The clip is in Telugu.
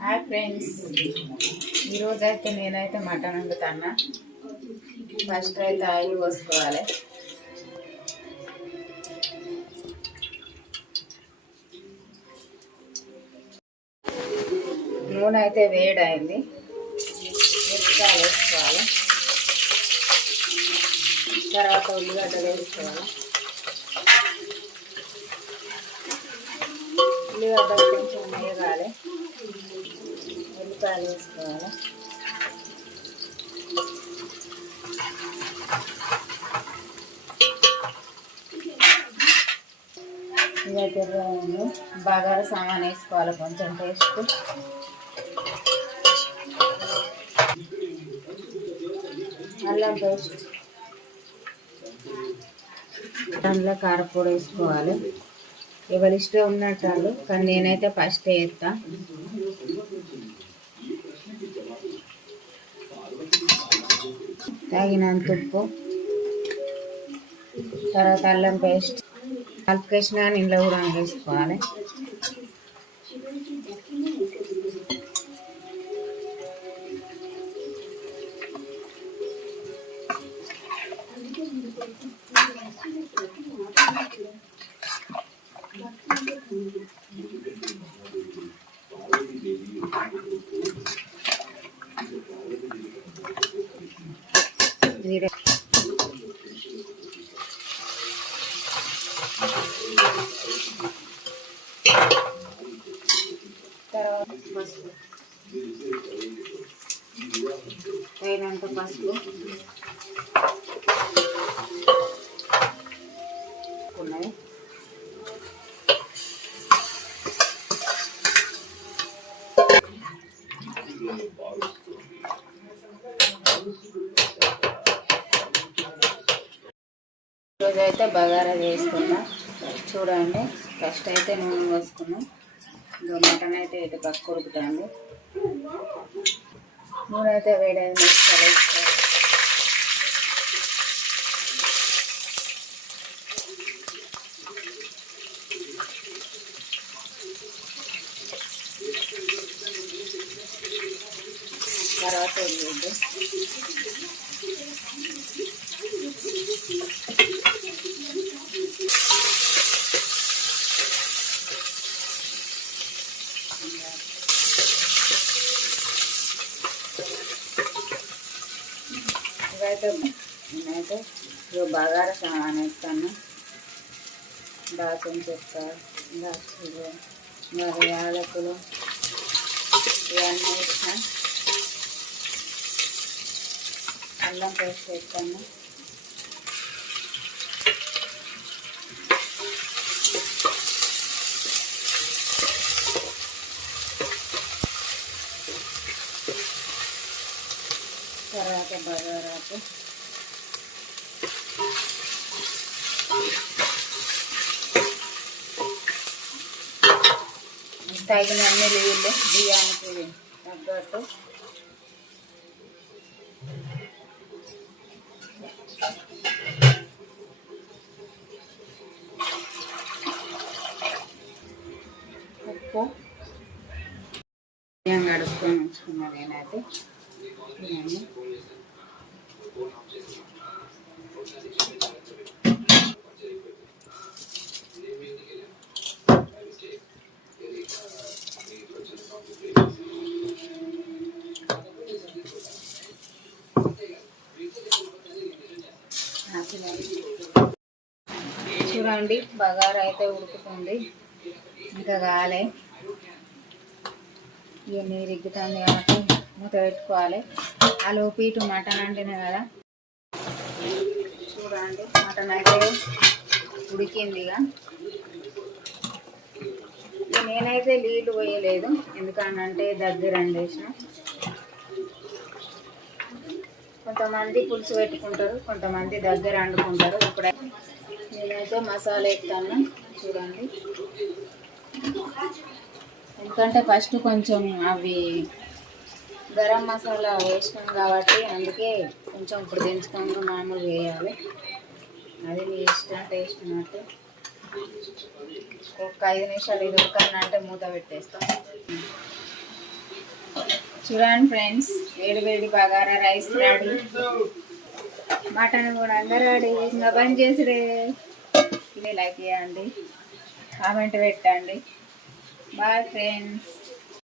హాయ్ ఫ్రెండ్స్, ఈరోజైతే నేనైతే మటన్ వండుతాను. ఫస్ట్ అయితే ఆయిల్ పోసుకోవాలి. నూనె అయితే వేడైంది. మిరపకాయలు వేసుకోవాలి. తర్వాత ఉల్లిగడ్డలు వేసుకోవాలి. ఉల్లిగడ్డలు కొంచెం వేగాలి. ఉల్లిపాయలు వేసుకోవాలి. ఇదైతే బగారా సామాన్ వేసుకోవాలి. కొంచెం టేస్ట్ అల్లం పేస్ట్, దాంట్లో కారపొడి వేసుకోవాలి. ఎవరి ఇష్టం ఉన్నట్టు, కానీ నేనైతే ఫస్ట్ వేస్తా. తగినంత ఉప్పు, తర్వాత అల్లం పేస్ట్ కలిపేసిన ఇంట్లో కూడా వేసుకోవాలి. తర్వాత పసుపు, తగినంత పసుపు ఉన్నాయి. ఈరోజైతే బగారా వేసుకున్నాం. చూడండి, ఫస్ట్ అయితే నూనె పోసుకున్నాం. మటన్ అయితే ఇటు పక్క ఉడుకుతాంది. నూనె అయితే వేడైంది. మిక్సర్ వేసుకోవాలి. తర్వాత ఉల్లిగడ్డ, నేనైతే బగారా సామాన్ వేస్తాను. దాచిన చెక్క, దాచులు, మరి యాలకులు ఇవన్నీ వేస్తాను. అల్లం పేస్ట్ వేస్తాను. తర్వాత బగారాకు తగినన్ని నీళ్ళు, బియ్యానికి తగ్గట్టు. ఉప్పు, బియ్యం కడుక్కొని ఉంచుకున్నా నేనైతే. చూడండి, బగారా అయితే ఉడుకుతుంది. ఇంకా కాలే, ఇక నీరు ఎగ్గుతుంది కాబట్టి మూత పెట్టుకోవాలి. ఆలోపు ఇటు మటన్ అంటేనే కదా. చూడండి, మటన్ అయితే ఉడికింది. ఇక నేనైతే నీళ్ళు పోయలేదు, ఎందుకనంటే దగ్గర అండేసిన. కొంతమంది పులుసు పెట్టుకుంటారు, కొంతమంది దగ్గర వండుకుంటారు. ఇప్పుడైతే నేనైతే మసాలా వేస్తాను. చూడండి, ఎందుకంటే ఫస్ట్ కొంచెం అవి గరం మసాలా వేసినాం కాబట్టి అందుకే కొంచెం ఇప్పుడు దించుకొని మామూలు వేయాలి. అది మీ ఇష్టం, టేస్ట్ ఉన్నట్టు. ఒక 5 నిమిషాలు ఇది ఉడకాలంటే మూత పెట్టేస్తాం. చూడండి ఫ్రెండ్స్, వేడి వేడి బగారా రైస్ రెడీ. మటన్ కూడా రెడీ. ఇంకా బంద్ చేసుడే. లైక్ చేయండి, కామెంట్ పెట్టండి. Bye friends.